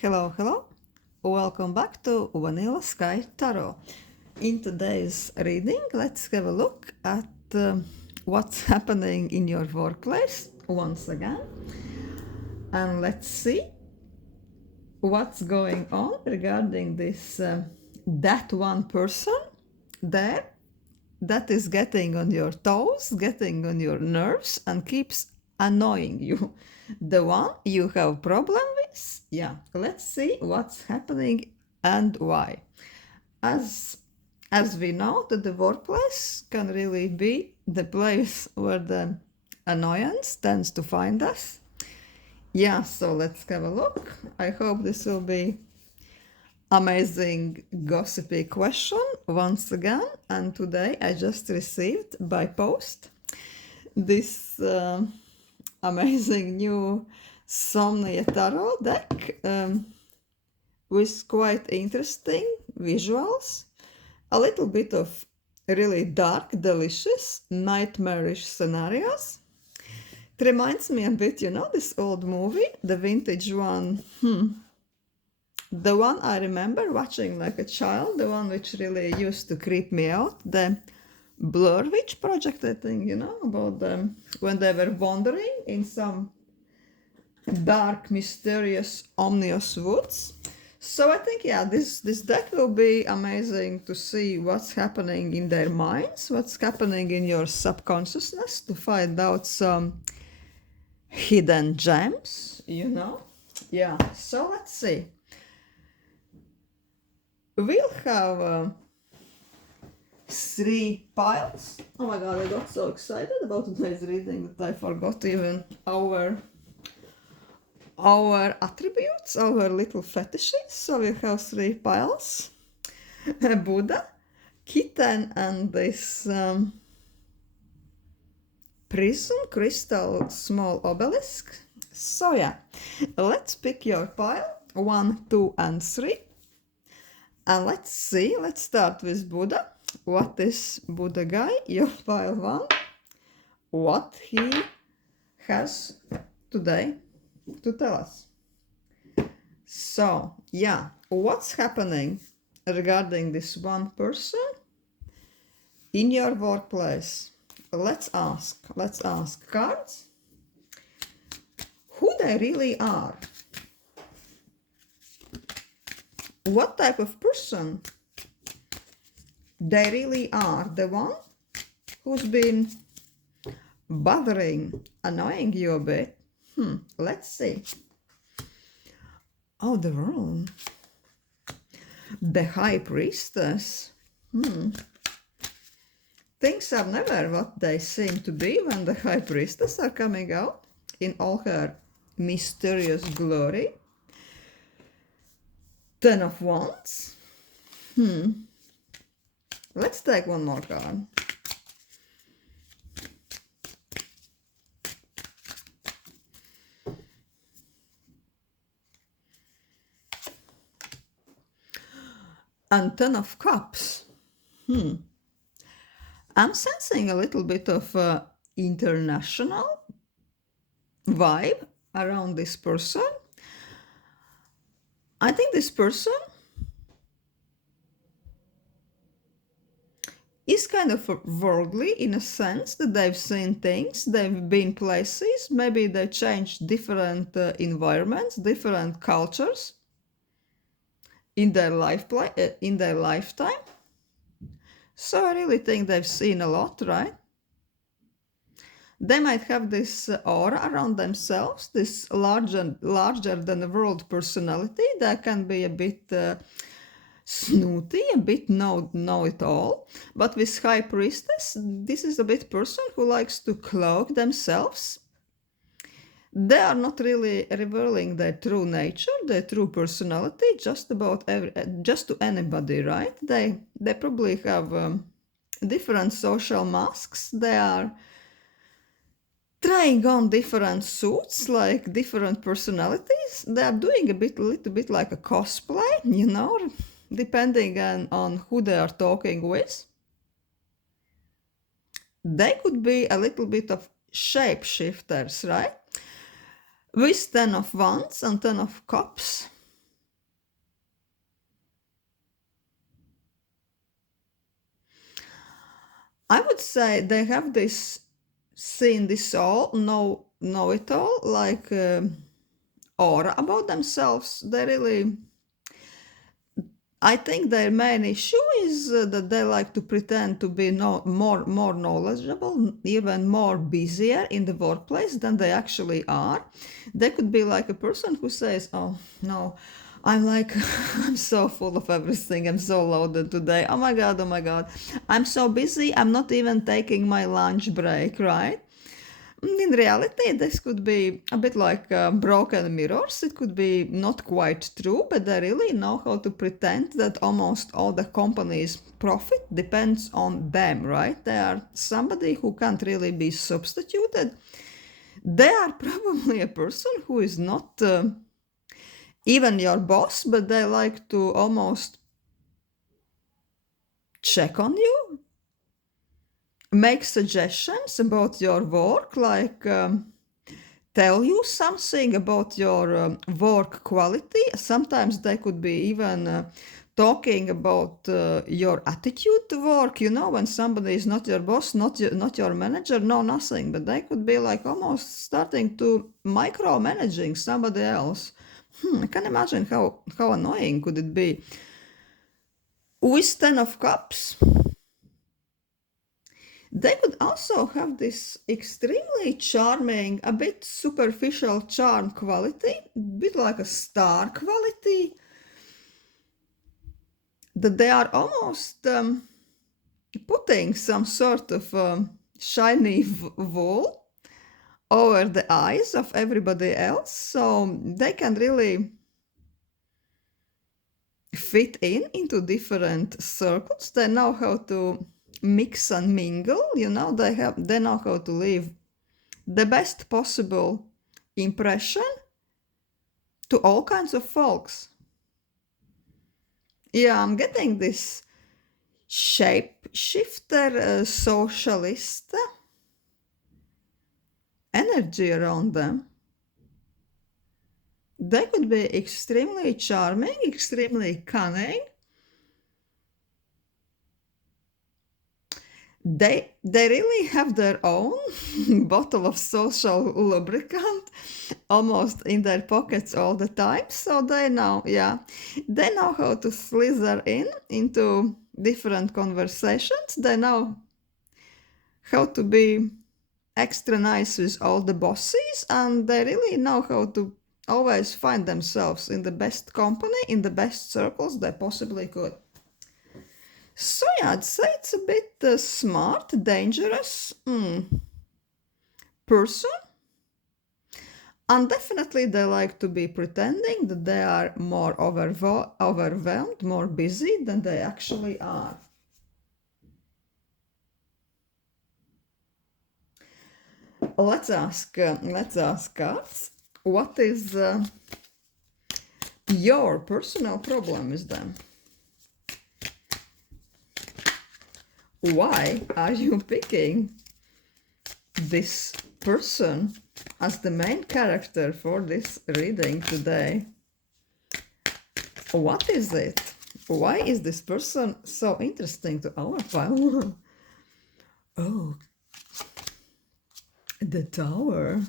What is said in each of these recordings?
Hello, hello. Welcome back to Vanilla Sky Tarot. In today's reading, let's have a look at what's happening in your workplace once again. And let's see what's going on regarding this that one person there that is getting on your toes, getting on your nerves, and keeps annoying you. The one you have problem with? Yeah, let's see what's happening and why. As we know that the workplace can really be the place where the annoyance tends to find us. Yeah, so let's have a look. I hope this will be amazing gossipy question once again, and today I just received by post this amazing new Somnia Tarot deck with quite interesting visuals, a little bit of really dark, delicious, nightmarish scenarios. It reminds me a bit, this old movie, the vintage one. The one I remember watching like a child, the one which really used to creep me out, the Blur Witch Project, I think, about them when they were wandering in some dark, mysterious, ominous woods. So I think, yeah, this deck will be amazing to see what's happening in their minds, what's happening in your subconsciousness, to find out some hidden gems, Yeah, so let's see. We'll have 3 piles. Oh my god, I got so excited about today's reading that I forgot even our attributes, our little fetishes. So we have 3 piles. Buddha, kitten, and this prism, crystal, small obelisk. So yeah, let's pick your pile 1, 2, and 3. And let's see, let's start with Buddha. What is Buddha guy, your pile 1? What he has today to tell us. So, yeah, what's happening regarding this one person in your workplace? Let's ask cards who they really are. What type of person they really are. The one who's been bothering, annoying you a bit. Let's see. Oh, the world. The High Priestess. Things are never what they seem to be when the High Priestess are coming out in all her mysterious glory. 10 of Wands. Let's take one more card. And 10 of Cups. I'm sensing a little bit of international vibe around this person. I think this person is kind of worldly in a sense that they've seen things, they've been places, maybe they changed different environments, different cultures in their lifetime. So I really think they've seen a lot, right? They might have this aura around themselves, this larger than the world personality that can be a bit snooty, a bit know-it-all. But with High Priestess, this is a bit person who likes to cloak themselves. They are not really revealing their true nature, their true personality, just to anybody, right? They probably have different social masks. They are trying on different suits, like different personalities. They are doing a little bit like a cosplay, depending on who they are talking with. They could be a little bit of shapeshifters, right? With 10 of Wands and 10 of Cups. I would say they have this seen this all, know it all, like aura about themselves. They really, I think their main issue is that they like to pretend to be more knowledgeable, even more busier in the workplace than they actually are. They could be like a person who says, "Oh no, I'm like I'm so full of everything. I'm so loaded today. Oh my god, oh my god, I'm so busy. I'm not even taking my lunch break, right?" In reality, this could be a bit like broken mirrors. It could be not quite true, but they really know how to pretend that almost all the company's profit depends on them, right? They are somebody who can't really be substituted. They are probably a person who is not even your boss, but they like to almost check on you, make suggestions about your work, like tell you something about your work quality. Sometimes they could be even talking about your attitude to work. You know, when somebody is not your boss, not your manager, no nothing, but they could be like almost starting to micromanaging somebody else. I can imagine how annoying could it be. With 10 of cups, they could also have this extremely charming, a bit superficial charm quality, a bit like a star quality, that they are almost putting some sort of shiny wool over the eyes of everybody else, so they can really fit into different circles. They know how to mix and mingle, you know, they know how to leave the best possible impression to all kinds of folks. Yeah, I'm getting this shapeshifter, socialist energy around them. They could be extremely charming, extremely cunning. They really have their own bottle of social lubricant almost in their pockets all the time. So they know, yeah, they know how to slither into different conversations. They know how to be extra nice with all the bosses, and they really know how to always find themselves in the best company, in the best circles they possibly could. So yeah, I'd say it's a bit smart, dangerous person. And definitely they like to be pretending that they are more overwhelmed, more busy than they actually are. Let's ask us, what is your personal problem with them? Why are you picking this person as the main character for this reading today? What is it? Why is this person so interesting to our pile? Oh, the Tower.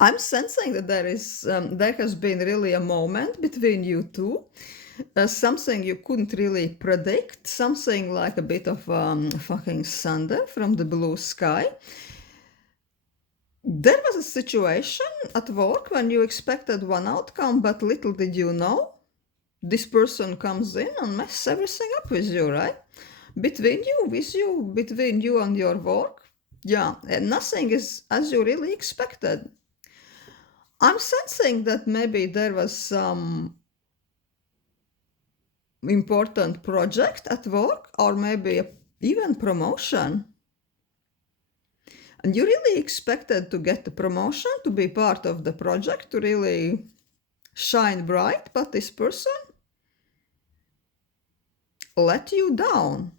I'm sensing that there has been really a moment between you two, something you couldn't really predict, something like a bit of fucking thunder from the blue sky. There was a situation at work when you expected one outcome, but little did you know, this person comes in and messes everything up with you, right? Between you, with you, between you and your work. Yeah, and nothing is as you really expected. I'm sensing that maybe there was some important project at work, or maybe even promotion. And you really expected to get the promotion, to be part of the project, to really shine bright, but this person let you down.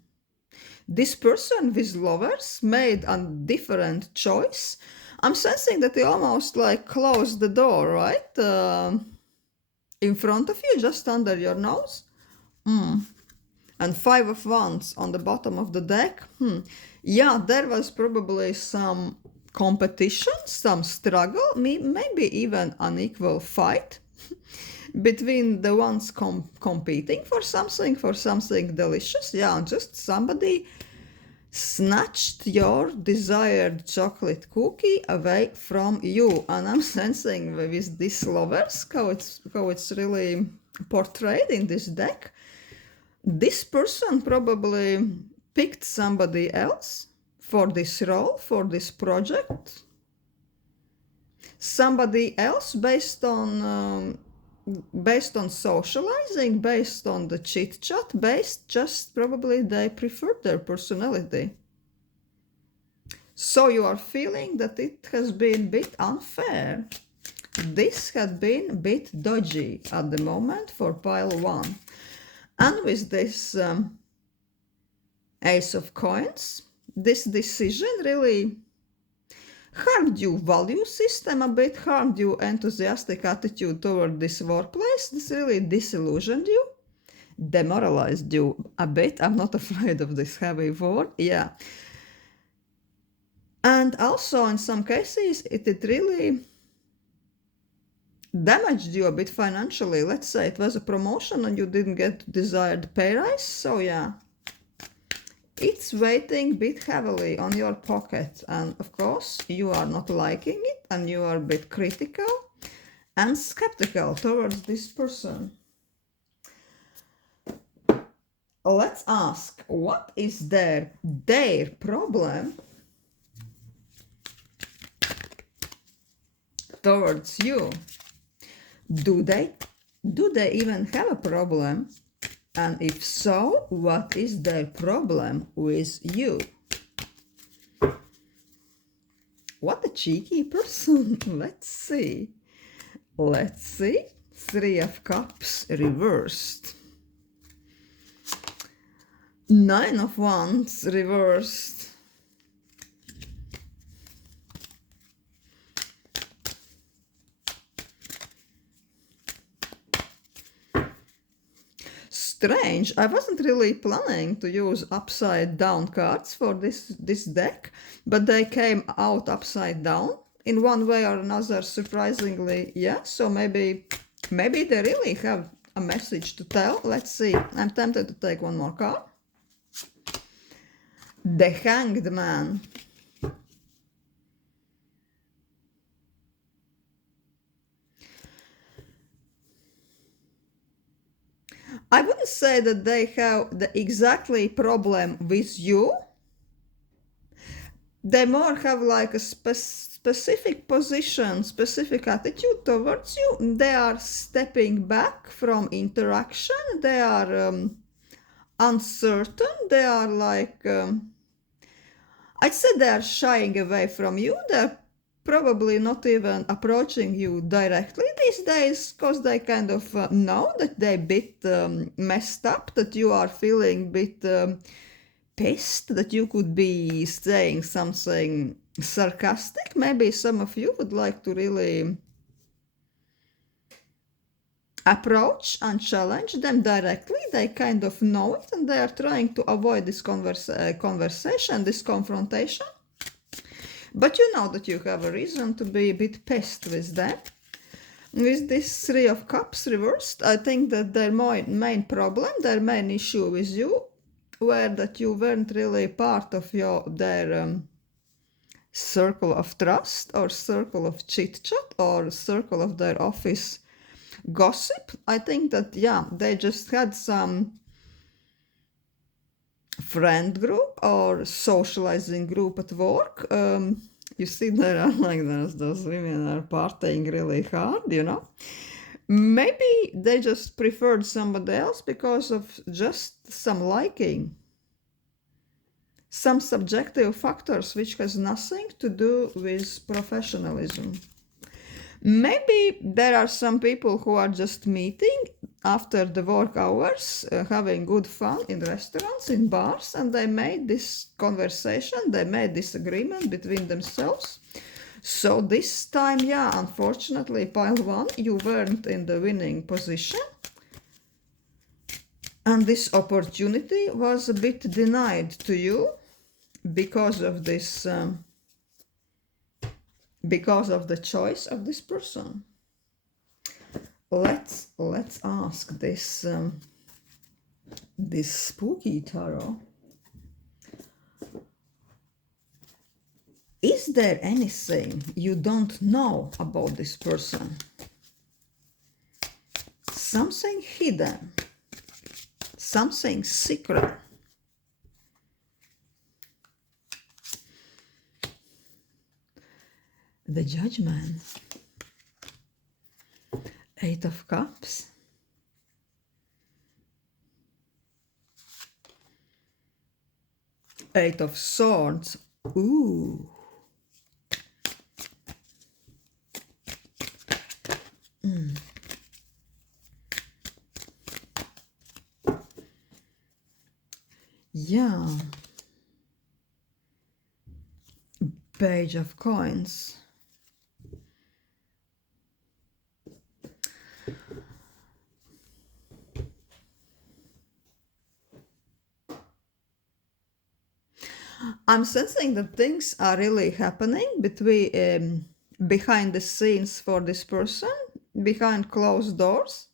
This person with lovers made a different choice. I'm sensing that they almost like closed the door, right? in front of you, just under your nose. And 5 of Wands on the bottom of the deck. Yeah, there was probably some competition, some struggle, maybe even unequal fight between the ones competing for something delicious. Yeah, just somebody snatched your desired chocolate cookie away from you. And I'm sensing with these lovers how it's really portrayed in this deck. This person probably picked somebody else for this role, for this project. Somebody else based on socializing, based on the chit chat, based just probably they preferred their personality. So you are feeling that it has been a bit unfair. This had been a bit dodgy at the moment for pile 1. And with this Ace of Coins, this decision really harmed your value system a bit, harmed your enthusiastic attitude toward this workplace. This really disillusioned you, demoralized you a bit. I'm not afraid of this heavy word, yeah. And also in some cases it really damaged you a bit financially. Let's say it was a promotion and you didn't get desired pay rise, so yeah, it's weighing a bit heavily on your pocket, and of course you are not liking it and you are a bit critical and skeptical towards this person. Let's ask, what is their problem towards you? Do they even have a problem? And if so, what is their problem with you? What a cheeky person. Let's see. 3 of Cups reversed. 9 of Wands reversed. Strange. I wasn't really planning to use upside down cards for this deck, but they came out upside down in one way or another, surprisingly. Yeah, so maybe they really have a message to tell. Let's see. I'm tempted to take one more card. The Hanged Man. I wouldn't say that they have the exactly problem with you. They more have like a specific position, specific attitude towards you. They are stepping back from interaction. They are uncertain. They are like, I'd say they are shying away from you. They're probably not even approaching you directly these days, because they kind of know that they're a bit messed up, that you are feeling a bit pissed, that you could be saying something sarcastic. Maybe some of you would like to really approach and challenge them directly. They kind of know it and they are trying to avoid this conversation, this confrontation. But you know that you have a reason to be a bit pissed with them. With this 3 of Cups reversed, I think that their main problem, their main issue with you, were that you weren't really part of their circle of trust, or circle of chit-chat, or circle of their office gossip. I think that, yeah, they just had some friend group or socializing group at work. You see, there are like those women are partying really hard, you know. Maybe they just preferred somebody else because of just some liking, some subjective factors which has nothing to do with professionalism. Maybe there are some people who are just meeting after the work hours, having good fun in restaurants, in bars, and they made this conversation, they made this agreement between themselves So this time, yeah, unfortunately, pile one, you weren't in the winning position. And this opportunity was a bit denied to you because of this, because of the choice of this person. Let's ask this this spooky tarot. Is there anything you don't know about this person? Something hidden, something secret. The Judgment. Eight of Cups. Eight of Swords. Ooh. Yeah. Page of Coins. I'm sensing that things are really happening between behind the scenes for this person, behind closed doors.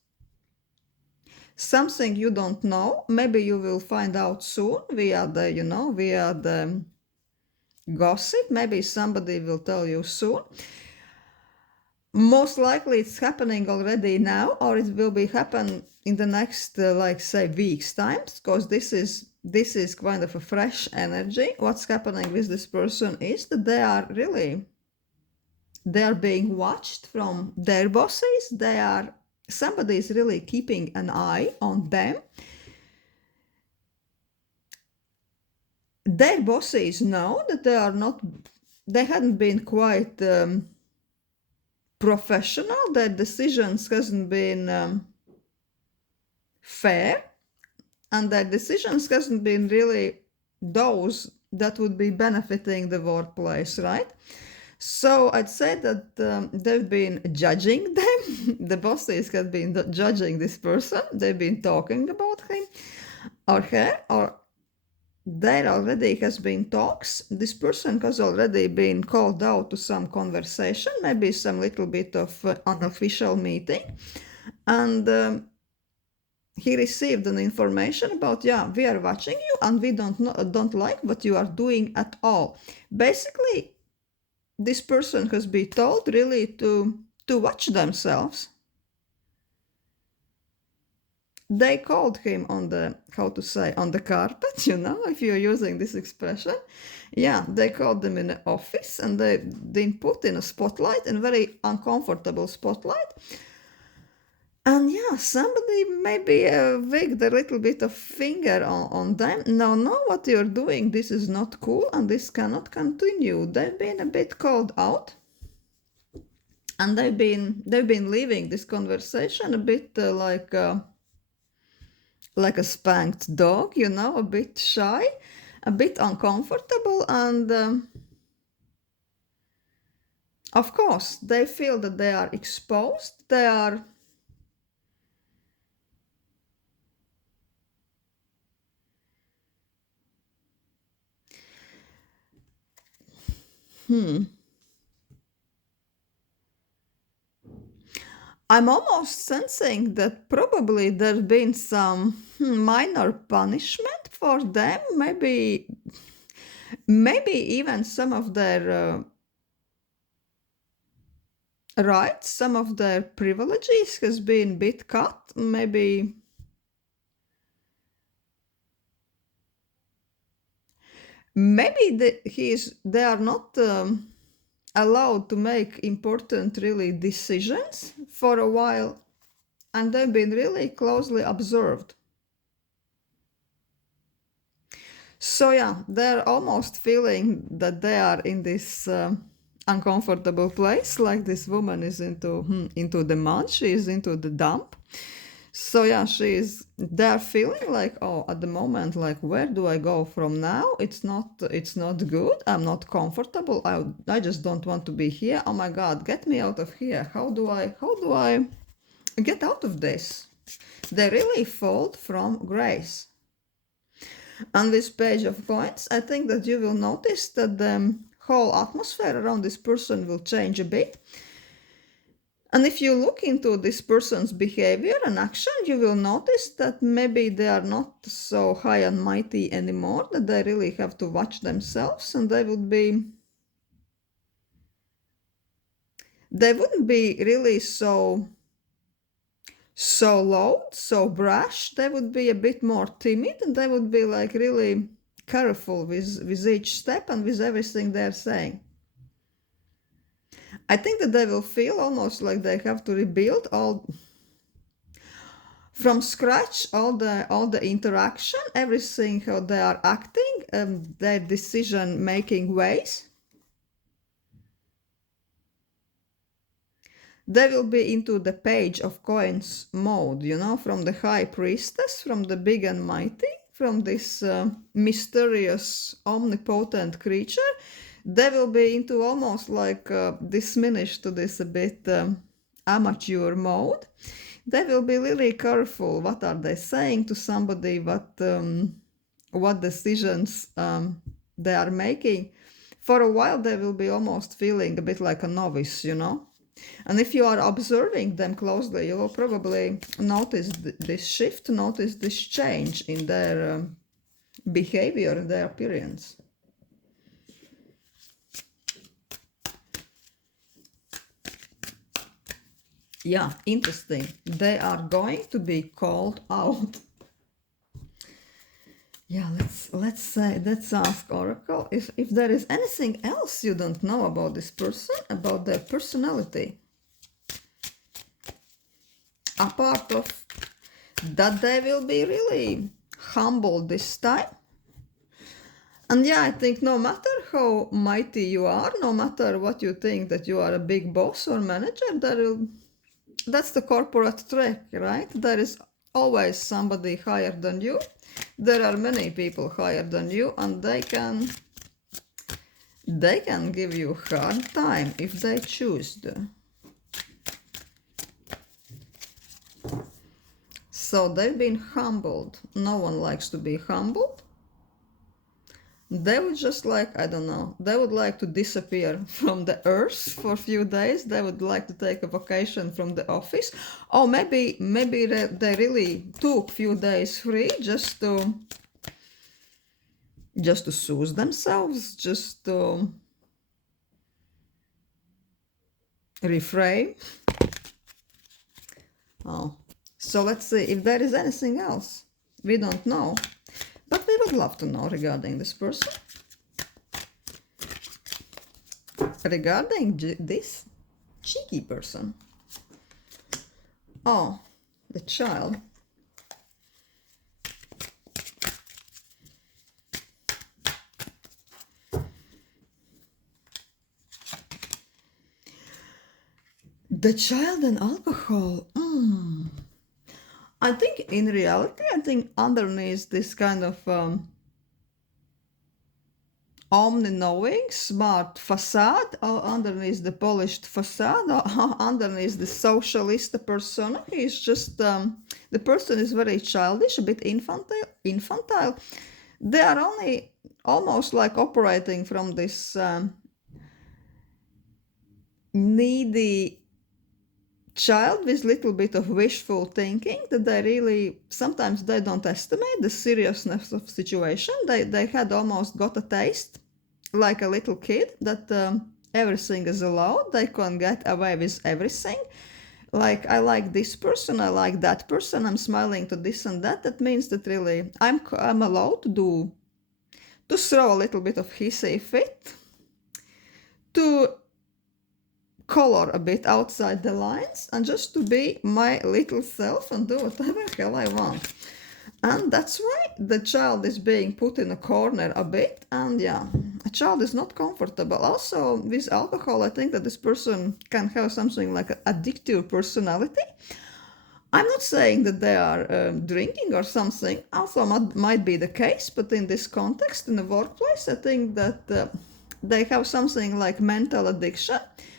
Something you don't know. Maybe you will find out soon via the, via the gossip. Maybe somebody will tell you soon. Most likely it's happening already now, or it will be happen in the next, like say, weeks times, because this is kind of a fresh energy. What's happening with this person is that they are being watched from their bosses. Somebody is really keeping an eye on them. Their bosses know that they hadn't been quite professional. Their decisions hasn't been fair, and their decisions hasn't been really those that would be benefiting the workplace, right? So I'd say that they've been judging them. The bosses have been judging this person. They've been talking about him or her, or there already has been talks. This person has already been called out to some conversation, maybe some little bit of unofficial meeting, and he received an information about, yeah, we are watching you and we don't like what you are doing at all. Basically, this person has been told really to watch themselves. They called him on the, how to say, on the carpet, if you're using this expression. Yeah, they called them in the office and they've been put in a spotlight, in a very uncomfortable spotlight. And yeah, somebody maybe wigged a little bit of finger on them. No, what you're doing, this is not cool and this cannot continue. They've been a bit called out. And they've been leaving this conversation a bit like a spanked dog, a bit shy, a bit uncomfortable, and of course they feel that they are exposed. They are I'm almost sensing that probably there's been some minor punishment for them. Maybe even some of their rights, some of their privileges has been a bit cut. Maybe they are not allowed to make important really decisions for a while, and they've been really closely observed. So yeah, they're almost feeling that they are in this uncomfortable place, like this woman is into the mud, she is into the dump. So yeah, they're feeling like, oh, at the moment, like, where do I go from now? It's not good. I'm not comfortable. I just don't want to be here. Oh my God, get me out of here. How do I get out of this? They really fall from grace. On this page of coins, I think that you will notice that the whole atmosphere around this person will change a bit. And if you look into this person's behavior and action, you will notice that maybe they are not so high and mighty anymore, that they really have to watch themselves, and they wouldn't be really so loud, so brash. They would be a bit more timid, and they would be like really careful with each step and with everything they're saying. I think that they will feel almost like they have to rebuild all from scratch, all the interaction, everything, how they are acting, their decision making ways. They will be into the page of coins mode, from the high priestess, from the big and mighty, from this mysterious omnipotent creature. They will be into almost like diminished to this a bit amateur mode. They will be really careful. What are they saying to somebody? What decisions they are making? For a while, they will be almost feeling a bit like a novice, And if you are observing them closely, you will probably notice this shift, notice this change in their behavior and their appearance. Yeah, interesting. They are going to be called out. Yeah, let's ask Oracle if there is anything else you don't know about this person, about their personality. Apart of that, they will be really humble this time. And yeah, I think no matter how mighty you are, no matter what you think that you are a big boss or manager, that's the corporate trick, right? There is always somebody higher than you. There are many people higher than you, and they can give you a hard time if they choose to. So they've been humbled. No one likes to be humbled. They would just like, I don't know, they would like to disappear from the earth for a few days. They would like to take a vacation from the office. Or maybe they really took a few days free just to soothe themselves, just to refrain. Oh, so let's see if there is anything else we don't know. But we would love to know regarding this person. Regarding this cheeky person. Oh, the child. The child and alcohol. I think in reality, underneath this kind of omni-knowing, smart facade, or underneath the polished facade, or underneath the socialist persona, he's just, the person is very childish, a bit infantile. They are only almost like operating from this needy child with little bit of wishful thinking, that sometimes they don't estimate the seriousness of situation. They had almost got a taste like a little kid that everything is allowed. They can get away with everything. Like, I like this person, I like that person, I'm smiling to this and that. That means that really I'm allowed to throw a little bit of hissy fit, to color a bit outside the lines, and just to be my little self and do whatever hell I want. And that's why the child is being put in a corner a bit. And yeah, a child is not comfortable. Also, with alcohol, I think that this person can have something like an addictive personality. I'm not saying that they are drinking or something. Also, might be the case, but in this context, in the workplace, I think that they have something like mental addiction.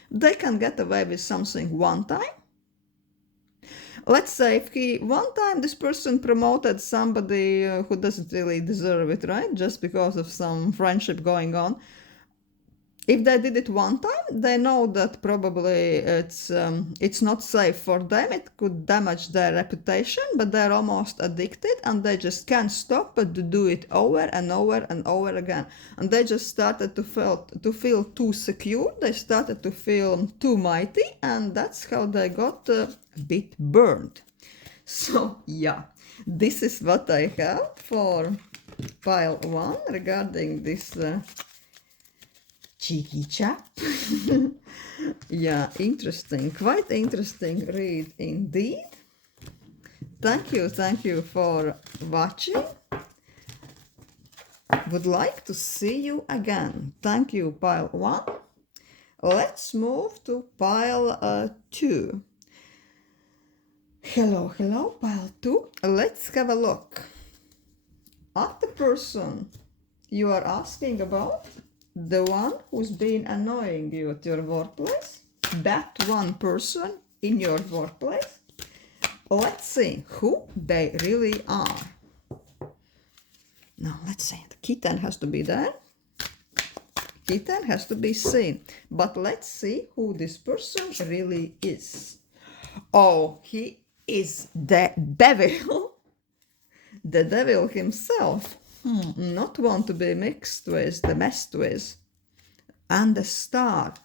They can get away with something one time. Let's say if one time this person promoted somebody who doesn't really deserve it, right? Just because of some friendship going on. If they did it one time, they know that probably it's not safe for them. It could damage their reputation, but they're almost addicted and they just can't stop but to do it over and over and over again. And they just started to feel too secure. They started to feel too mighty, and that's how they got a bit burned. So yeah, this is what I have for pile 1 regarding this cheeky chap. Yeah, interesting, quite interesting read indeed. Thank you for watching. Would like to see you again. Thank you, pile 1. Let's move to pile 2. Hello, pile 2. Let's have a look at the person you are asking about. The one who's been annoying you at your workplace, that one person in your workplace. Let's see who they really are. Now let's see, the kitten has to be there. Kitten has to be seen. But let's see who this person really is. Oh, he is the devil. The devil himself. Not one to be messed with. And the star.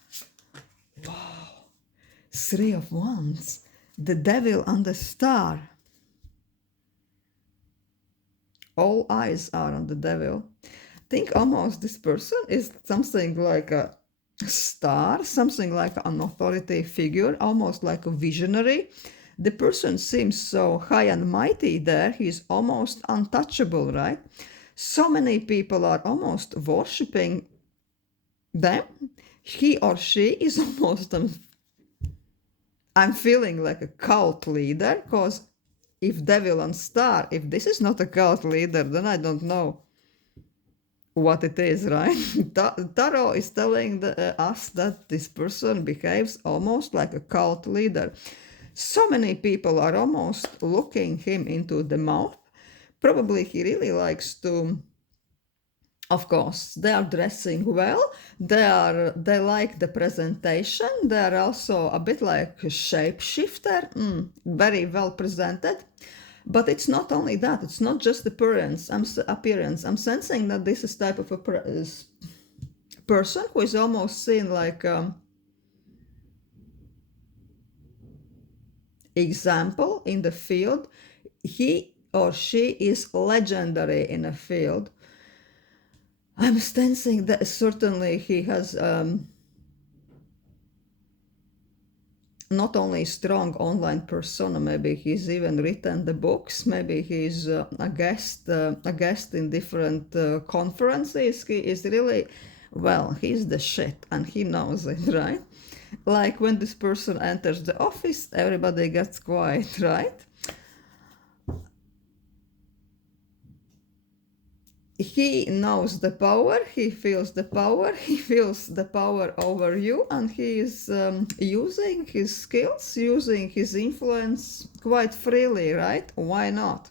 Wow. 3 of Wands. The devil and the star. All eyes are on the devil. Think almost this person is something like a star, something like an authority figure, almost like a visionary. The person seems so high and mighty there, he's almost untouchable, right? So many people are almost worshipping them. He or she is almost, I'm feeling like a cult leader, because if devil and star, if this is not a cult leader, then I don't know what it is, right? Tarot is telling us that this person behaves almost like a cult leader. So many people are almost looking him into the mouth. Probably he really likes to, of course, they are dressing well, they like the presentation, they are also a bit like a shapeshifter, very well presented. But it's not only that, it's not just appearance. I'm sensing that this is type of a person who is almost seen like example in the field. He or she is legendary in a field. I'm sensing that certainly he has not only strong online persona, maybe he's even written the books, maybe he's a guest in different conferences. He is really, well, he's the shit and he knows it, right? Like when this person enters the office, everybody gets quiet, right? He knows the power, he feels the power over you, and he is using his skills, using his influence quite freely, right? Why not?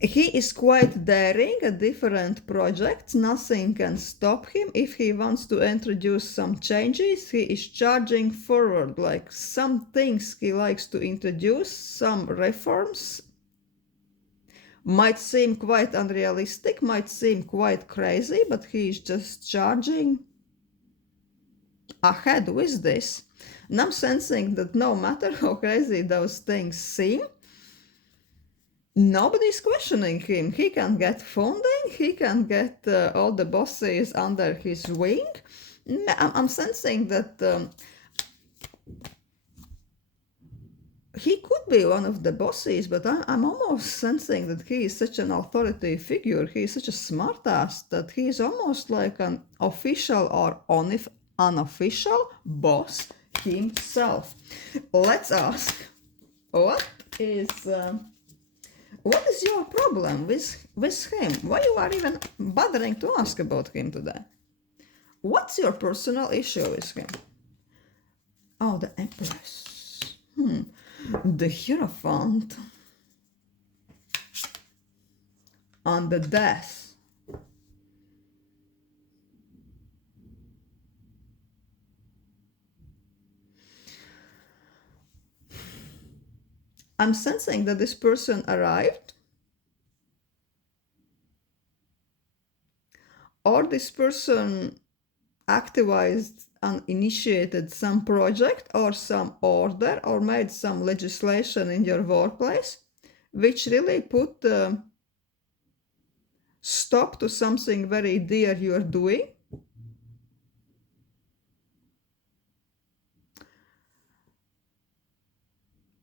He is quite daring at different projects. Nothing can stop him. If he wants to introduce some changes, he is charging forward. Like some things he likes to introduce, some reforms, might seem quite unrealistic, might seem quite crazy, but he's just charging ahead with this. And I'm sensing that no matter how crazy those things seem, nobody's questioning him. He can get funding, he can get all the bosses under his wing. I'm sensing that he could be one of the bosses, but I'm almost sensing that he is such an authority figure, he is such a smartass, that he is almost like an official or unofficial boss himself. Let's ask what is your problem with him? Why you are even bothering to ask about him today? What's your personal issue with him? Oh, the Empress. The Hierophant. And the Death. I'm sensing that this person arrived, or this person activized and initiated some project or some order or made some legislation in your workplace which really put stop to something very dear you are doing.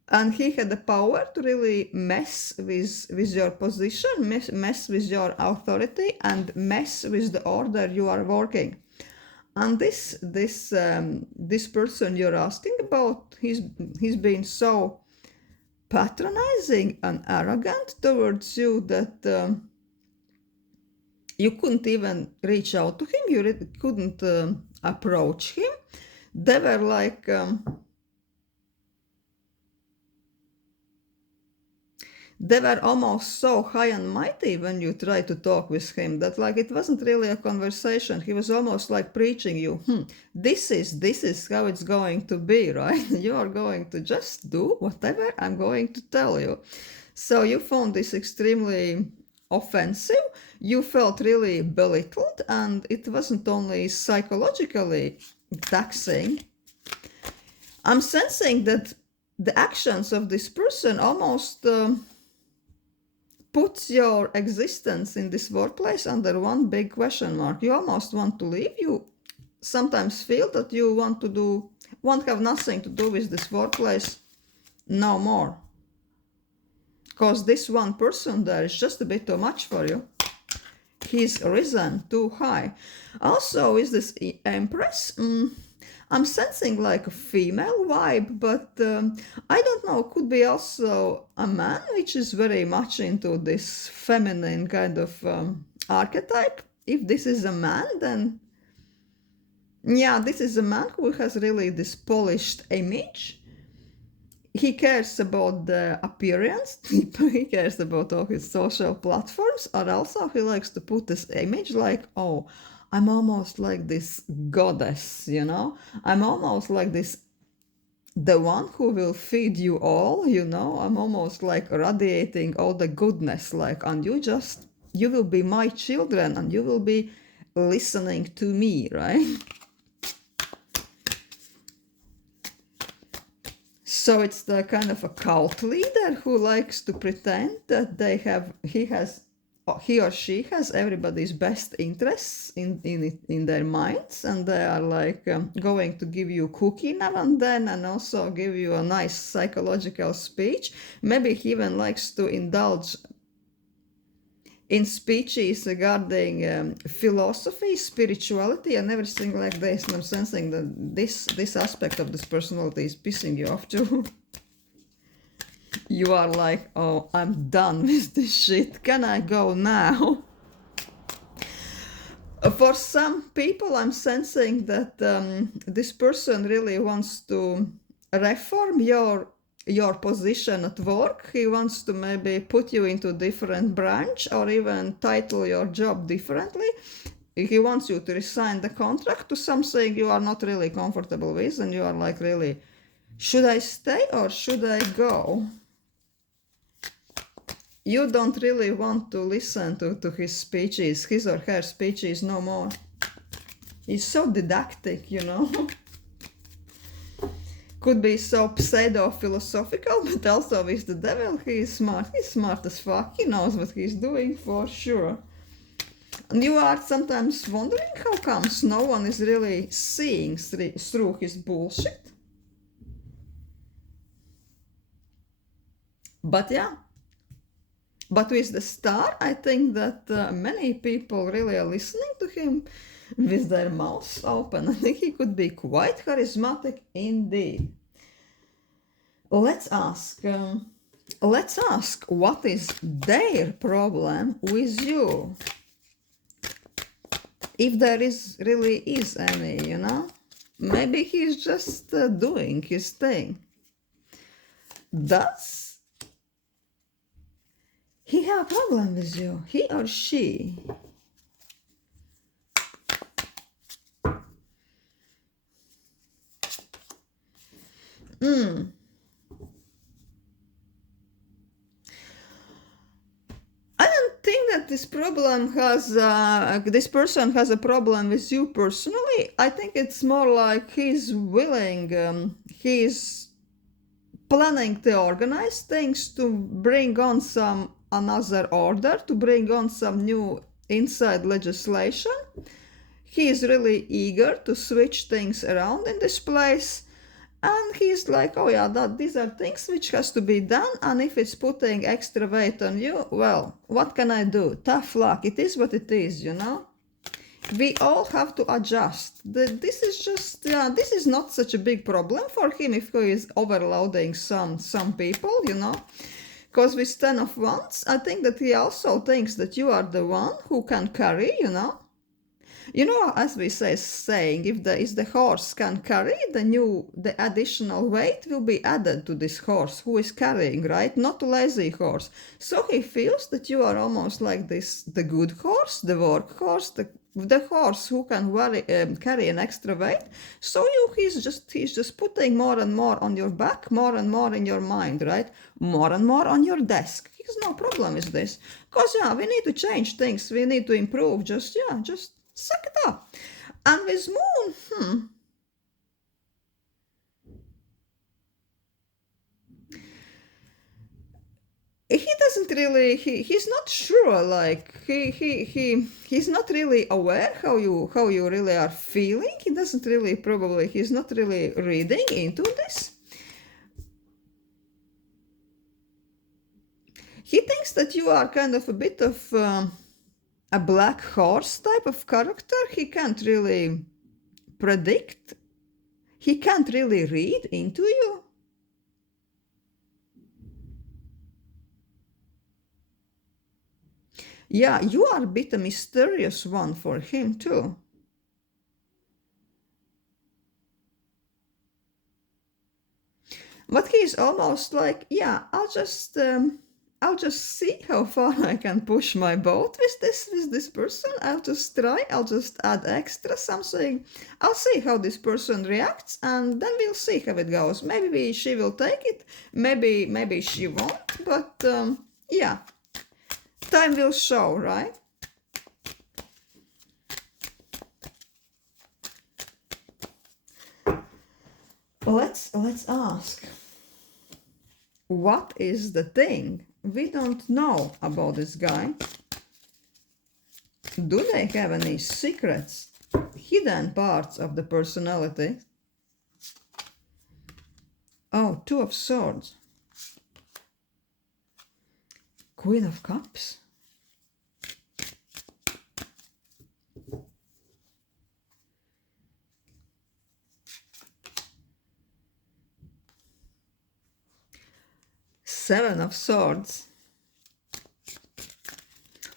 And he had the power to really mess with your position, mess with your authority, and mess with the order you are working. And this person you're asking about, he's been so patronizing and arrogant towards you that you couldn't even reach out to him. You couldn't approach him. They were like they were almost so high and mighty when you tried to talk with him that like it wasn't really a conversation. He was almost like preaching you, this is how it's going to be, right? You are going to just do whatever I'm going to tell you. So you found this extremely offensive. You felt really belittled, and it wasn't only psychologically taxing. I'm sensing that the actions of this person almost puts your existence in this workplace under one big question mark. You almost want to leave. You sometimes feel that you won't have nothing to do with this workplace no more. Because this one person there is just a bit too much for you. He's risen too high. Also, is this Empress? I'm sensing like a female vibe, but I don't know, could be also a man, which is very much into this feminine kind of archetype. If this is a man, then yeah, this is a man who has really this polished image. He cares about the appearance, he cares about all his social platforms, or also he likes to put this image like, oh, I'm almost like this goddess, you know? I'm almost like this, the one who will feed you all, you know? I'm almost like radiating all the goodness, like, and you will be my children and you will be listening to me, right? So it's the kind of a cult leader who likes to pretend that he or she has everybody's best interests in their minds, and they are like going to give you cookie now and then, and also give you a nice psychological speech. Maybe he even likes to indulge in speeches regarding philosophy, spirituality, and everything like this. And I'm sensing that this aspect of this personality is pissing you off too. You are like, oh, I'm done with this shit. Can I go now? For some people, I'm sensing that this person really wants to reform your position at work. He wants to maybe put you into a different branch or even title your job differently. He wants you to resign the contract to something you are not really comfortable with, and you are like, really, should I stay or should I go? You don't really want to listen to his speeches, his or her speeches no more. He's so didactic, you know. Could be so pseudo-philosophical, but also with the devil, he's smart. He's smart as fuck. He knows what he's doing for sure. And you are sometimes wondering how comes no one is really seeing through his bullshit. But yeah. But with the star, I think that many people really are listening to him with their mouths open. I think he could be quite charismatic indeed. let's ask what is their problem with you, if there is really is any, you know. Maybe he's just doing his thing. Does he have a problem with you, he or she? I don't think that this person has a problem with you personally. I think it's more like he's willing, he's planning to organize things, to bring on some another order, to bring on some new inside legislation. He is really eager to switch things around in this place. And he's like, oh yeah, these are things which has to be done, and if it's putting extra weight on you, well, what can I do? Tough luck. It is what it is, you know. We all have to adjust. This is just, yeah, this is not such a big problem for him if he is overloading some people, you know. Because with 10 of Wands, I think that he also thinks that you are the one who can carry, you know. You know, as we say, saying, if the horse can carry, the additional weight will be added to this horse who is carrying, right? Not a lazy horse. So he feels that you are almost like this, the good horse, the work horse, the horse who can carry an extra weight. So he's just putting more and more on your back, more and more in your mind, right? More and more on your desk. He's no problem with this. Because, yeah, we need to change things. We need to improve. Just suck it up. And with Moon, he doesn't really, he's not sure, like he's not really aware how you really are feeling. He doesn't really, probably he's not really reading into this. He thinks that you are kind of a bit of a black horse type of character. He can't really predict. He can't really read into you. Yeah, you are a bit a mysterious one for him too. But he's almost like, yeah, I'll just see how far I can push my boat with this person. I'll just try. I'll just add extra something. I'll see how this person reacts, and then we'll see how it goes. Maybe she will take it. Maybe she won't. But yeah, time will show, right? Let's ask. What is the thing we don't know about this guy? Do they have any secrets, hidden parts of the personality? Oh, Two of Swords. Queen of Cups. Seven of Swords.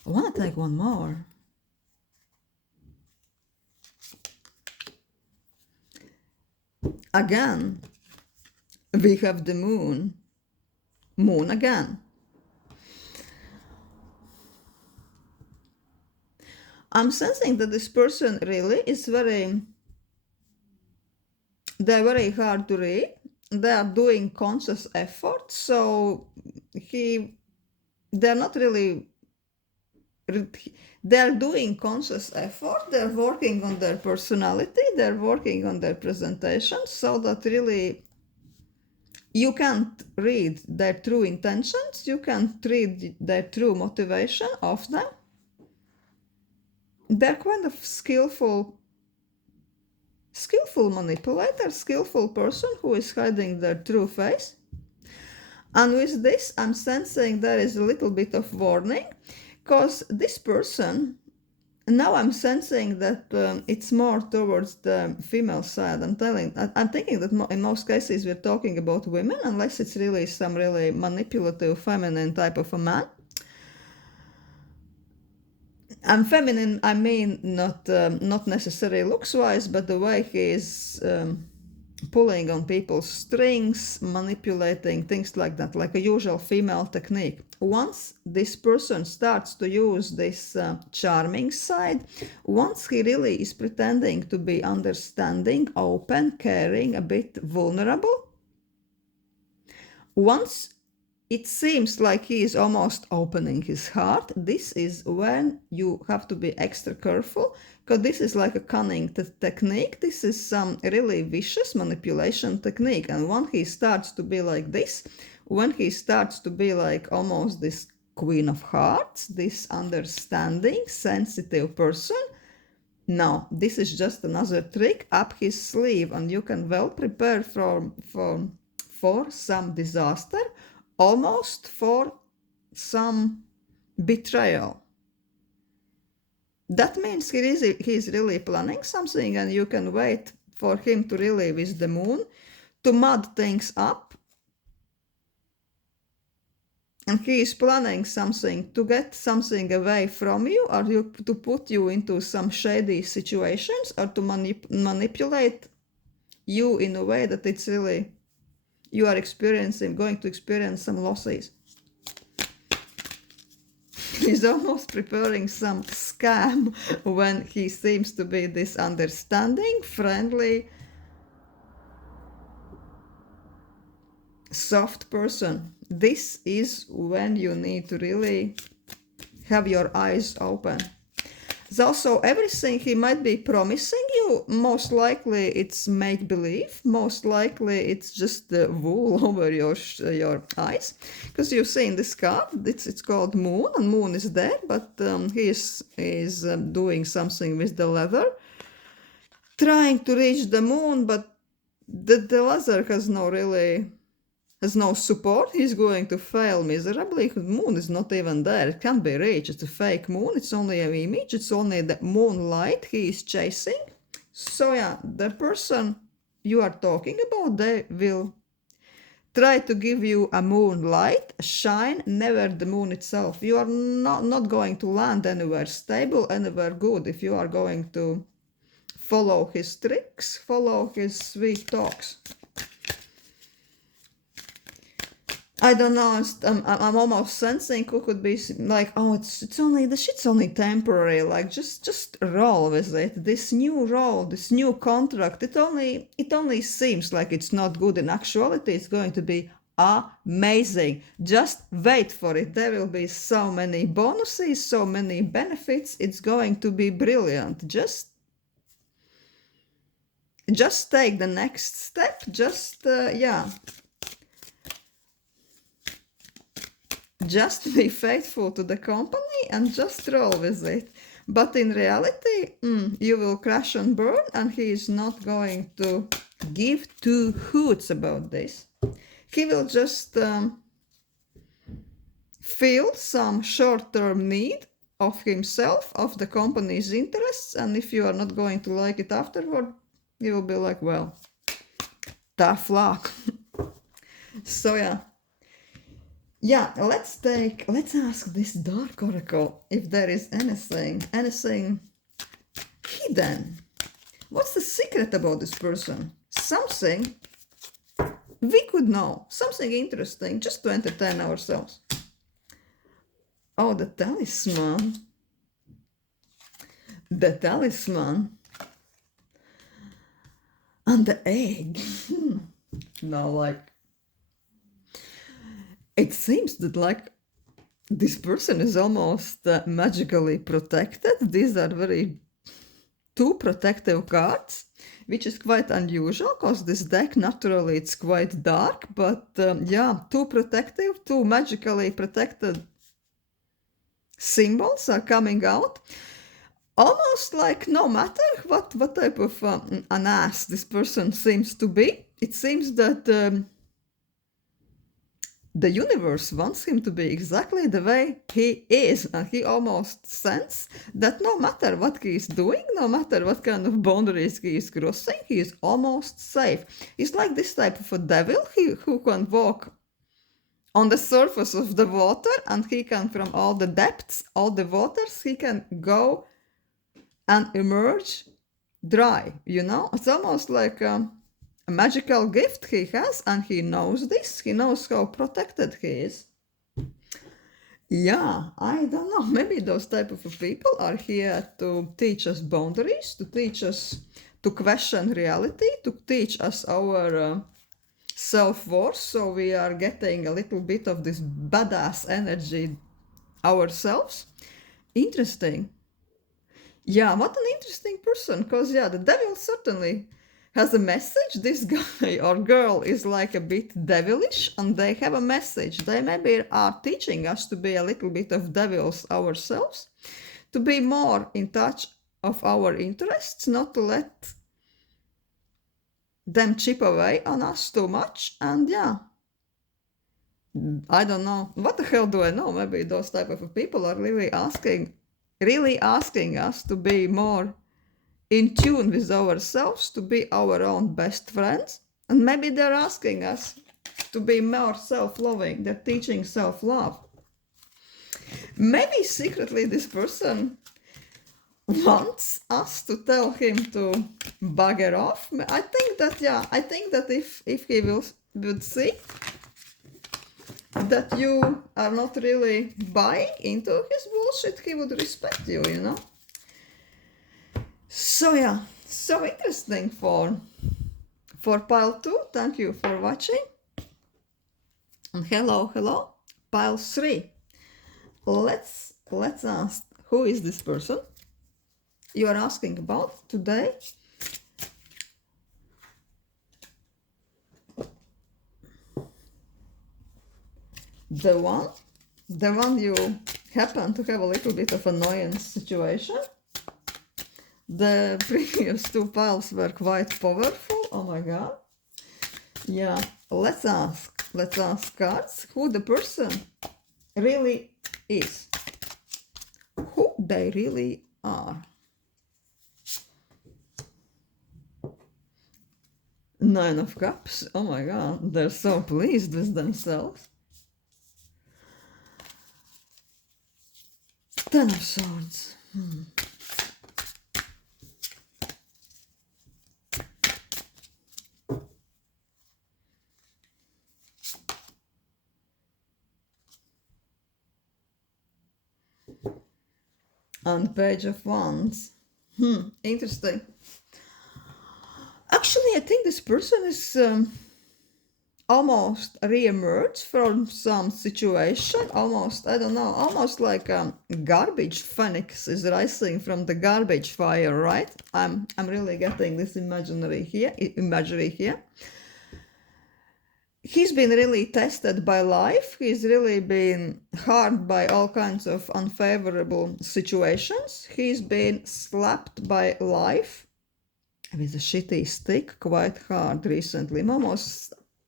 I want to take one more. Again, we have the Moon. Moon again. I'm sensing that this person really is they're very hard to read. They are doing conscious effort, so they're not really, they're doing conscious effort, they're working on their personality, they're working on their presentation, so that really you can't read their true intentions, you can't read their true motivation of them. They're kind of skillful manipulator, skillful person who is hiding their true face. And with this, I'm sensing there is a little bit of warning, because this person, now I'm sensing that it's more towards the female side. I'm thinking that in most cases we're talking about women, unless it's really some really manipulative, feminine type of a man. And feminine, I mean, not necessarily looks-wise, but the way he is pulling on people's strings, manipulating, things like that, like a usual female technique. Once this person starts to use this charming side, once he really is pretending to be understanding, open, caring, a bit vulnerable, once it seems like he is almost opening his heart, this is when you have to be extra careful, because this is like a cunning technique. This is some really vicious manipulation technique. And when he starts to be like this, when he starts to be like almost this Queen of Hearts, this understanding, sensitive person, no, this is just another trick up his sleeve, and you can well prepare for some disaster, almost for some betrayal. That means he's really planning something, and you can wait for him to really, with the moon, to mud things up. And he is planning something to get something away from you, or to put you into some shady situations, or to manipulate you in a way that it's really, you are going to experience some losses. He's almost preparing some scam when he seems to be this understanding, friendly, soft person. This is when you need to really have your eyes open. Also, everything he might be promising you, most likely it's make-believe, most likely it's just the wool over your eyes, because you see in this card it's called Moon, and Moon is there, but he is doing something with the leather, trying to reach the moon, but the leather has no support. He's going to fail miserably. The moon is not even there. It can't be reached. It's a fake moon. It's only an image. It's only the moonlight he is chasing. So yeah, the person you are talking about, they will try to give you a moonlight, a shine, never the moon itself. You are not going to land anywhere stable, anywhere good, if you are going to follow his tricks, follow his sweet talks. I don't know, I'm almost sensing who could be like, oh, it's only, the shit's only temporary, like just roll with it. This new role, this new contract, it only seems like it's not good. In actuality, it's going to be amazing. Just wait for it. There will be so many bonuses, so many benefits. It's going to be brilliant. Just take the next step. Just be faithful to the company and just roll with it. But in reality, you will crash and burn, and he is not going to give two hoots about this. He will just feel some short-term need of himself, of the company's interests, and if you are not going to like it afterward, he will be like, well, tough luck. So yeah, let's ask this dark oracle if there is anything hidden. What's the secret about this person? Something we could know, something interesting, just to entertain ourselves. Oh, the talisman. The talisman. And the egg. No, like, it seems that like this person is almost magically protected. These are two protective cards, which is quite unusual because this deck naturally it's quite dark, but two magically protected symbols are coming out. Almost like no matter what type of an ass this person seems to be, it seems that the universe wants him to be exactly the way he is, and he almost senses that no matter what he is doing, no matter what kind of boundaries he is crossing, he is almost safe. He's like this type of a devil who can walk on the surface of the water, and he can, from all the depths, all the waters, he can go and emerge dry, you know? It's almost like a magical gift he has, and he knows this. He knows how protected he is. Yeah, I don't know. Maybe those type of people are here to teach us boundaries, to teach us to question reality, to teach us our self-worth, so we are getting a little bit of this badass energy ourselves. Interesting. Yeah, what an interesting person, because yeah, the devil certainly has a message. This guy or girl is like a bit devilish, and they have a message. They maybe are teaching us to be a little bit of devils ourselves, to be more in touch of our interests, not to let them chip away on us too much. And yeah, I don't know, what the hell do I know? Maybe those type of people are really asking us to be more in tune with ourselves, to be our own best friends. And maybe they're asking us to be more self-loving. They're teaching self-love. Maybe secretly this person wants us to tell him to bugger off. I think that if he would see that you are not really buying into his bullshit, he would respect you, you know? So yeah, so interesting for pile 2. Thank you for watching. And hello, pile 3. Let's ask, who is this person you are asking about today? The one you happen to have a little bit of annoyance situation. The previous 2 piles were quite powerful. Oh my god. Yeah, let's ask cards who the person really is. Who they really are. 9 of Cups. Oh my god, they're so pleased with themselves. 10 of Swords. And Page of Wands. Interesting. Actually, I think this person is almost re-emerged from some situation. Almost, I don't know, almost like a garbage phoenix is rising from the garbage fire, right? I'm really getting this imagery here. He's been really tested by life. He's really been harmed by all kinds of unfavorable situations. He's been slapped by life with a shitty stick quite hard recently.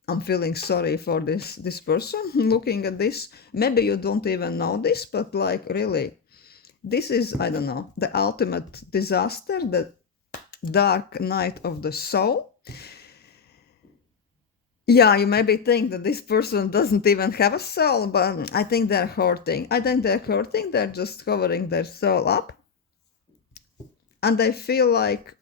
I'm feeling sorry for this person looking at this. Maybe you don't even know this, but like really, this is, I don't know, the ultimate disaster, the dark night of the soul. Yeah, you maybe think that this person doesn't even have a soul, but I think they're hurting. They're just covering their soul up. And they feel like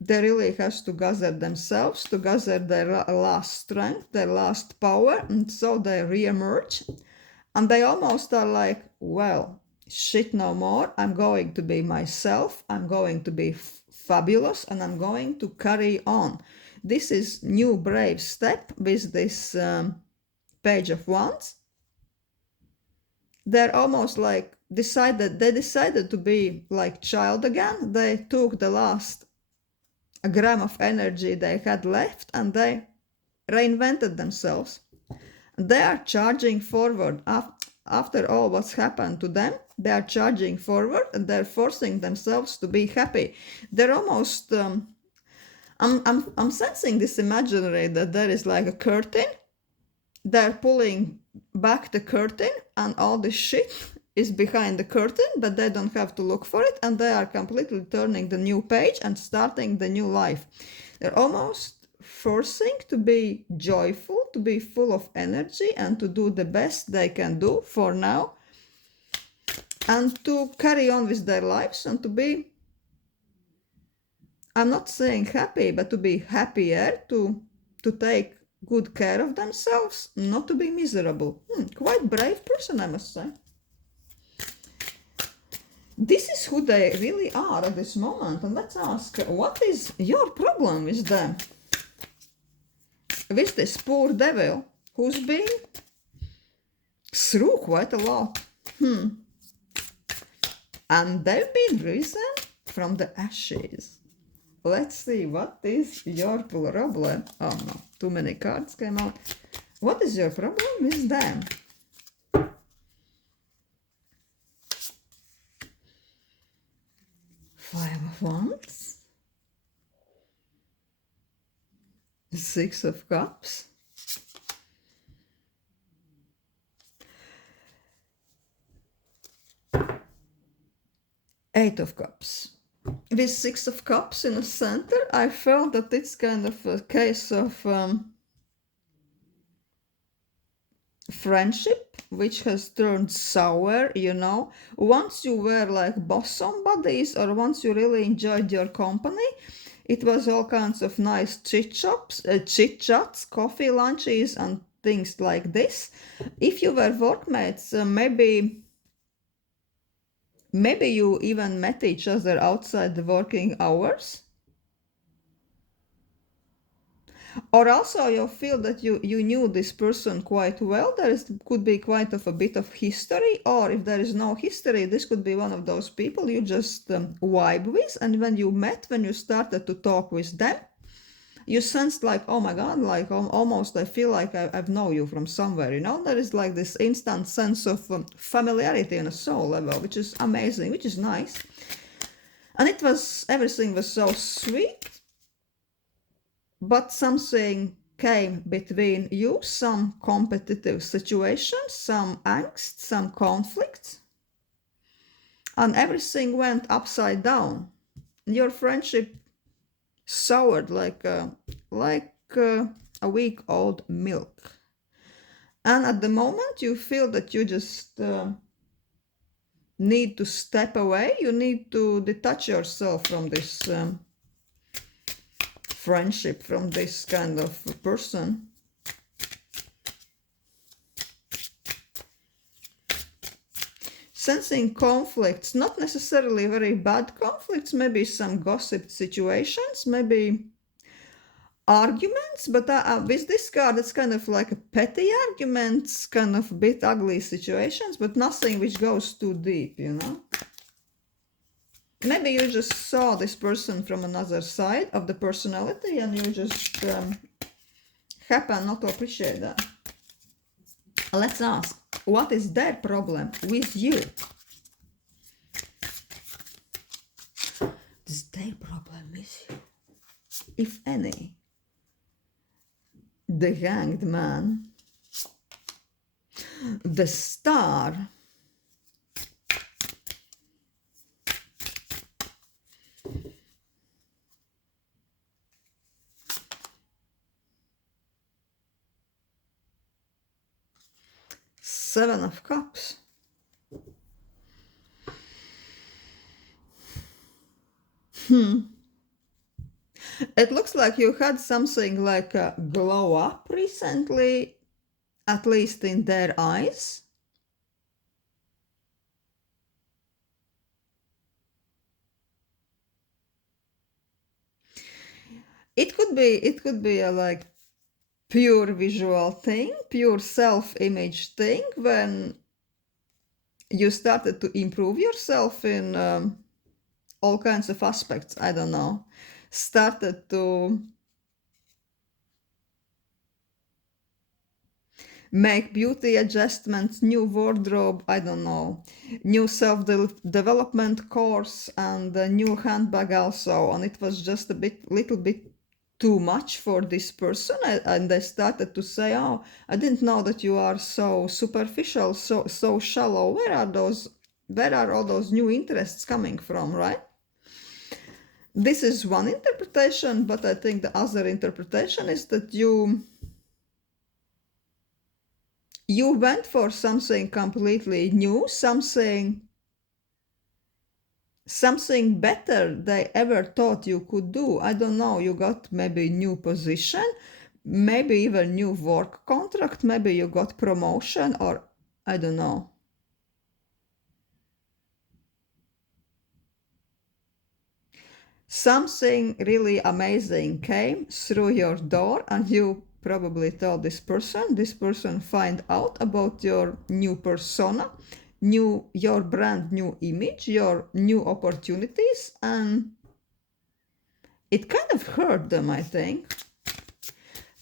they really has to gather themselves, to gather their last strength, their last power, and so they re-emerge. And they almost are like, well, shit no more, I'm going to be myself, I'm going to be fabulous, and I'm going to carry on. This is new brave step with this Page of Wands. They're almost like they decided to be like child again. They took the last gram of energy they had left and they reinvented themselves. They are charging forward. After all what's happened to them, they are charging forward and they're forcing themselves to be happy. They're almost I'm sensing this imaginary that there is like a curtain they're pulling back the curtain and all the shit is behind the curtain, but they don't have to look for it, and they are completely turning the new page and starting the new life. They're almost forcing to be joyful, to be full of energy, and to do the best they can do for now, and to carry on with their lives, and to be, I'm not saying happy, but to be happier, to take good care of themselves, not to be miserable. Quite brave person, I must say. This is who they really are at this moment. And let's ask, what is your problem with them? With this poor devil who's been through quite a lot. And they've been risen from the ashes. Let's see, what is your problem? Oh no, too many cards came out. What is your problem with them? Five of Wands. Six of Cups. Eight of Cups. With Six of Cups in the center, I felt that it's kind of a case of friendship which has turned sour, you know. Once you were like bosom buddies, or once you really enjoyed your company, it was all kinds of nice chit-chats, coffee lunches and things like this. If you were workmates, maybe you even met each other outside the working hours. Or also you feel that you knew this person quite well. Could be quite of a bit of history, or if there is no history, this could be one of those people you just vibe with, and when you started to talk with them, you sensed like, oh my god, like almost I feel like I've known you from somewhere, you know. There is like this instant sense of familiarity on a soul level, which is amazing, which is nice. And everything was so sweet, but something came between you, some competitive situation, some angst, some conflict, and everything went upside down. Your friendship soured like a week-old milk. And at the moment you feel that you just need to step away, you need to detach yourself from this friendship, from this kind of person. Sensing conflicts, not necessarily very bad conflicts, maybe some gossip situations, maybe arguments, but with this card it's kind of like a petty arguments, kind of bit ugly situations, but nothing which goes too deep, you know. Maybe you just saw this person from another side of the personality and you just happen not to appreciate that. Let's ask, what is their problem with you? What is their problem with you, if any? The Hanged Man, the Star, Seven of Cups, It looks like you had something like a glow up recently, at least in their eyes. It could be a like pure visual thing, pure self-image thing, when you started to improve yourself in all kinds of aspects. I don't know, started to make beauty adjustments, new wardrobe, I don't know, new self-development course, and a new handbag also, and it was just little bit too much for this person, and they started to say, oh, I didn't know that you are so superficial, so shallow. Where are all those new interests coming from, right? This is one interpretation, but I think the other interpretation is that you went for something completely new, something better they ever thought you could do. I don't know, you got maybe new position, maybe even new work contract, maybe you got promotion, or I don't know. Something really amazing came through your door, and you probably told this person find out about your new persona, your brand new image, your new opportunities, and it kind of hurt them, I think.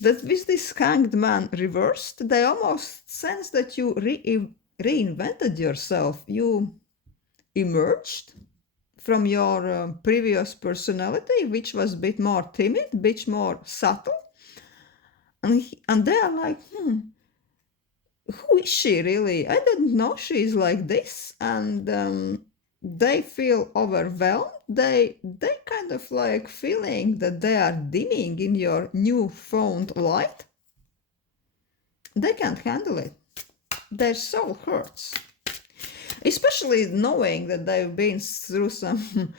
That with this hanged man reversed, they almost sense that you reinvented yourself. You emerged from your previous personality, which was a bit more timid, a bit more subtle. And they are like, who is she really? I didn't know she's like this. And they feel overwhelmed. They kind of like feeling that they are dimming in your newfound light. They can't handle it. Their soul hurts. Especially knowing that they've been through some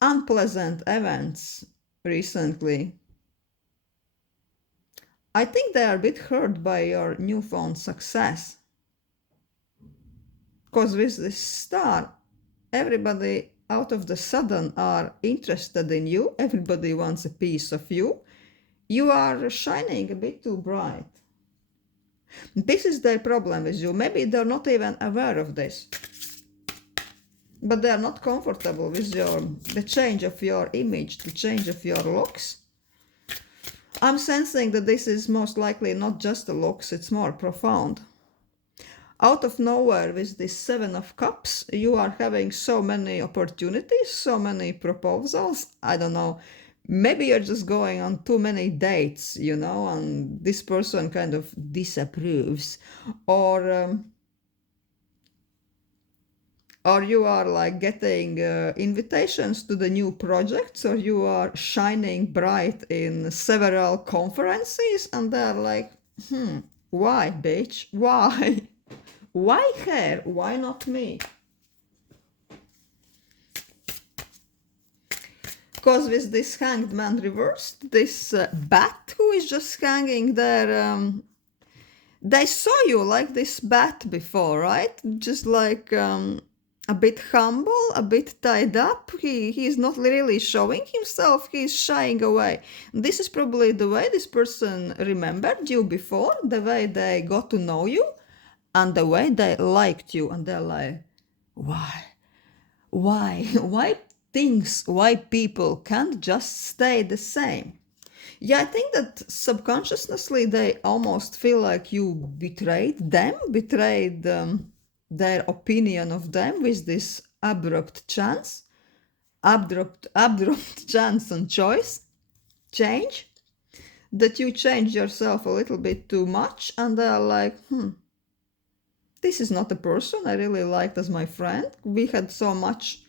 unpleasant events recently. I think they are a bit hurt by your newfound success. Because with this star, everybody out of the sudden are interested in you. Everybody wants a piece of you. You are shining a bit too bright. This is their problem with you. Maybe they're not even aware of this. But they are not comfortable with the change of your image, the change of your looks. I'm sensing that this is most likely not just the looks, it's more profound. Out of nowhere, with this 7 of Cups, you are having so many opportunities, so many proposals. I don't know. Maybe you're just going on too many dates, and this person kind of disapproves. Or you are like getting invitations to the new projects, or you are shining bright in several conferences, and they're like, why, bitch? Why? Why her? Why not me? Because with this hanged man reversed, this bat who is just hanging there, they saw you like this bat before, right? Just like a bit humble, a bit tied up. He's not really showing himself, he's shying away. This is probably the way this person remembered you before, the way they got to know you, and the way they liked you. And they're like, why? Why people can't just stay the same? Yeah, I think that subconsciously they almost feel like you betrayed them, betrayed their opinion of them with this abrupt chance chance and change, that you changed yourself a little bit too much, and they're like, this is not a person I really liked as my friend. We had so much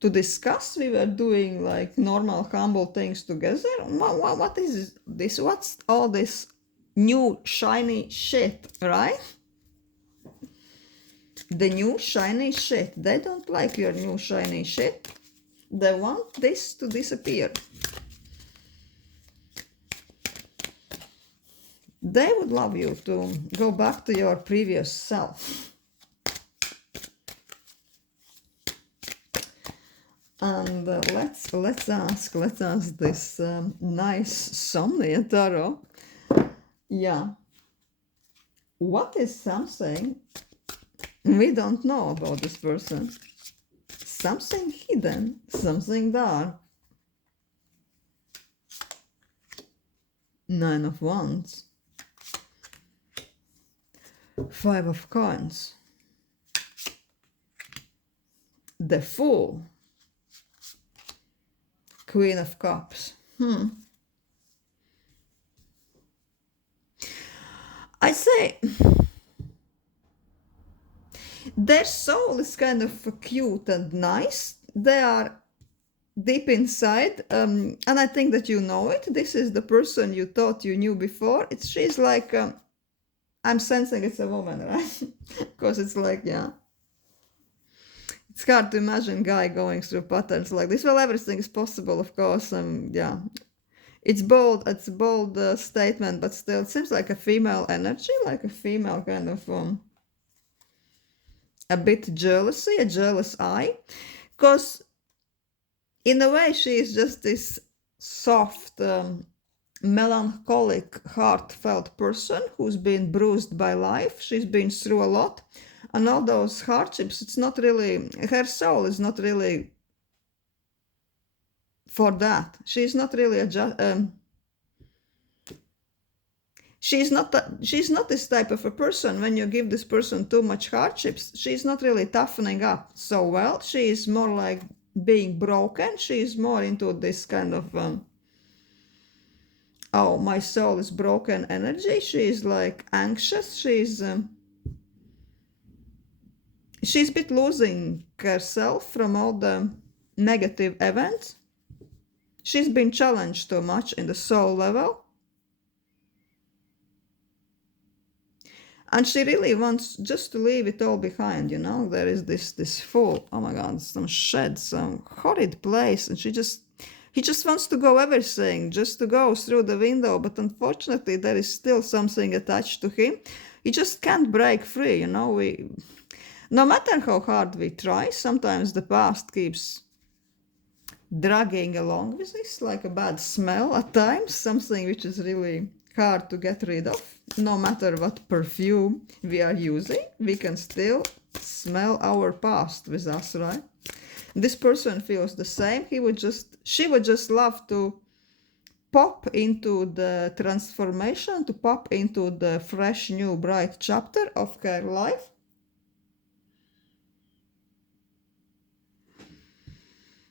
to discuss. We were doing like normal, humble things together. What is this? What's all this new shiny shit, right? The new shiny shit. They don't like your new shiny shit. They want this to disappear. They would love you to go back to your previous self. And let's ask this nice Somnia Tarot. Yeah. What is something we don't know about this person? Something hidden, something dark. 9 of Wands. 5 of Coins. The Fool. Queen of Cups. really, their soul is kind of cute and nice. They are deep inside, and I think that you know it. This is the person you thought you knew before. She's like, I'm sensing it's a woman, right? Because it's like, yeah. It's hard to imagine guy going through patterns like this. Well, everything is possible, of course, and yeah. It's bold. It's a bold statement, but still, it seems like a female energy, like a female kind of a bit jealousy, a jealous eye, because in a way she is just this soft, melancholic, heartfelt person who's been bruised by life. She's been through a lot, and all those hardships. It's not really her soul is not really for that. She's not really she's not this type of a person. When you give this person too much hardships, she's not really toughening up so well. She is more like being broken. She's more into this kind of oh, my soul is broken energy. She's like anxious. She's a bit losing herself from all the negative events. She's been challenged too much in the soul level. And she really wants just to leave it all behind, you know. There is this full, oh my god, some shed, some horrid place, and he just wants to go everything, just to go through the window, but unfortunately there is still something attached to him. He just can't break free, you know. No matter how hard we try, sometimes the past keeps dragging along with this, like a bad smell at times, something which is really hard to get rid of. No matter what perfume we are using, we can still smell our past with us, right? This person feels the same. She would just love to pop into the transformation, to pop into the fresh, new, bright chapter of her life.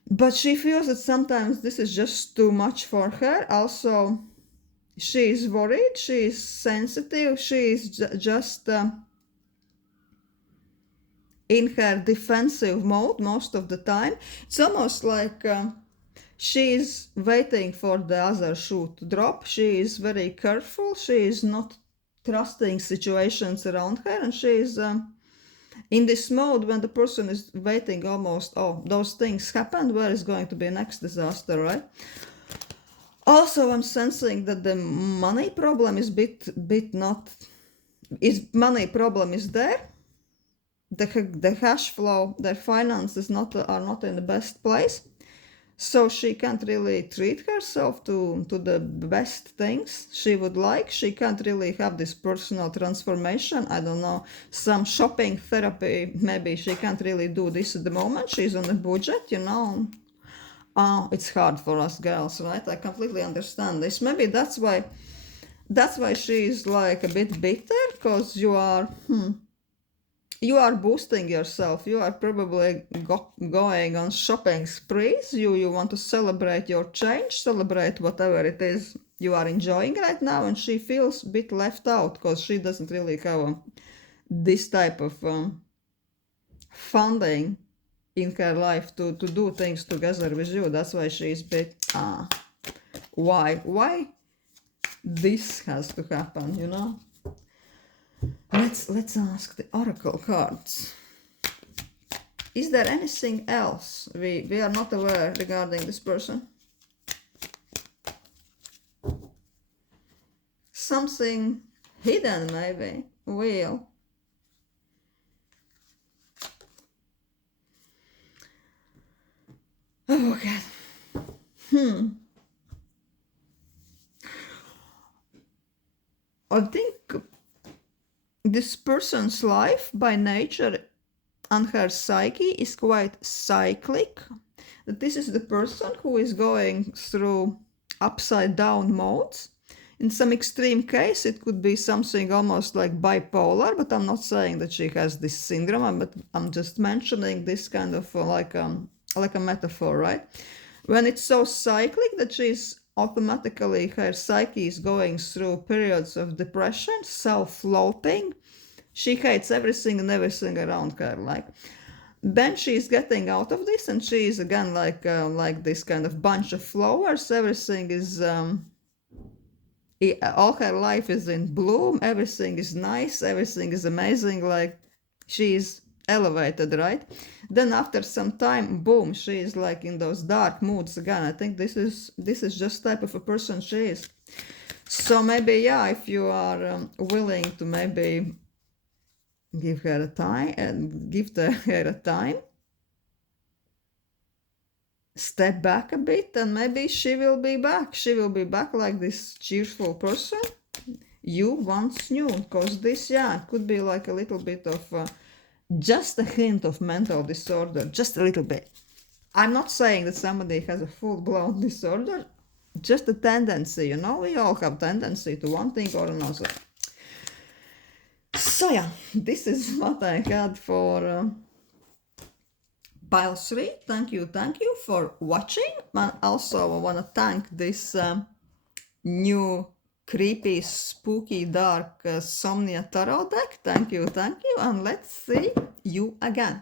But she feels that sometimes this is just too much for her. Also, she is worried, she is sensitive, she is just in her defensive mode most of the time. It's almost like she is waiting for the other shoe to drop. She is very careful, she is not trusting situations around her, and she is in this mode when the person is waiting almost, oh, those things happened, where is going to be next disaster, right? Also, I'm sensing that the money problem is money problem is there. The cash flow, their finances are not in the best place. So she can't really treat herself to the best things she would like. She can't really have this personal transformation. I don't know, some shopping therapy, maybe she can't really do this at the moment. She's on a budget, you know. Oh, it's hard for us girls, right? I completely understand this. Maybe that's why she's like a bit bitter, because you are boosting yourself. You are probably going on shopping sprees. You want to celebrate your change, celebrate whatever it is you are enjoying right now, and she feels a bit left out because she doesn't really have this type of funding in her life to do things together with you. That's why she's a bit why this has to happen, you know. Let's ask the oracle cards. Is there anything else we are not aware regarding this person? Something hidden, maybe. Wheel. Oh god. I think this person's life by nature and her psyche is quite cyclic. That this is the person who is going through upside down modes. In some extreme case, it could be something almost like bipolar, but I'm not saying that she has this syndrome, but I'm just mentioning this kind of like a metaphor, right? When it's so cyclic that she's automatically her psyche is going through periods of depression, self-loathing. She hates everything and everything around her. Like, then she's getting out of this, and she is again like this kind of bunch of flowers. Everything is all her life is in bloom. Everything is nice. Everything is amazing. Like, she's elevated, right? Then after some time, boom, she is like in those dark moods again. I think this is just type of a person she is. So maybe, yeah, if you are willing to maybe give her a time and her a time, step back a bit, and maybe she will be back. She will be back like this cheerful person you once knew. Because this, yeah, could be like a little bit of just a hint of mental disorder, just a little bit. I'm not saying that somebody has a full-blown disorder, just a tendency, you know, we all have tendency to one thing or another. So yeah, this is what I had for pile 3. Thank you for watching. And also I want to thank this new creepy, spooky, dark Somnia tarot deck. Thank you, and let's see you again.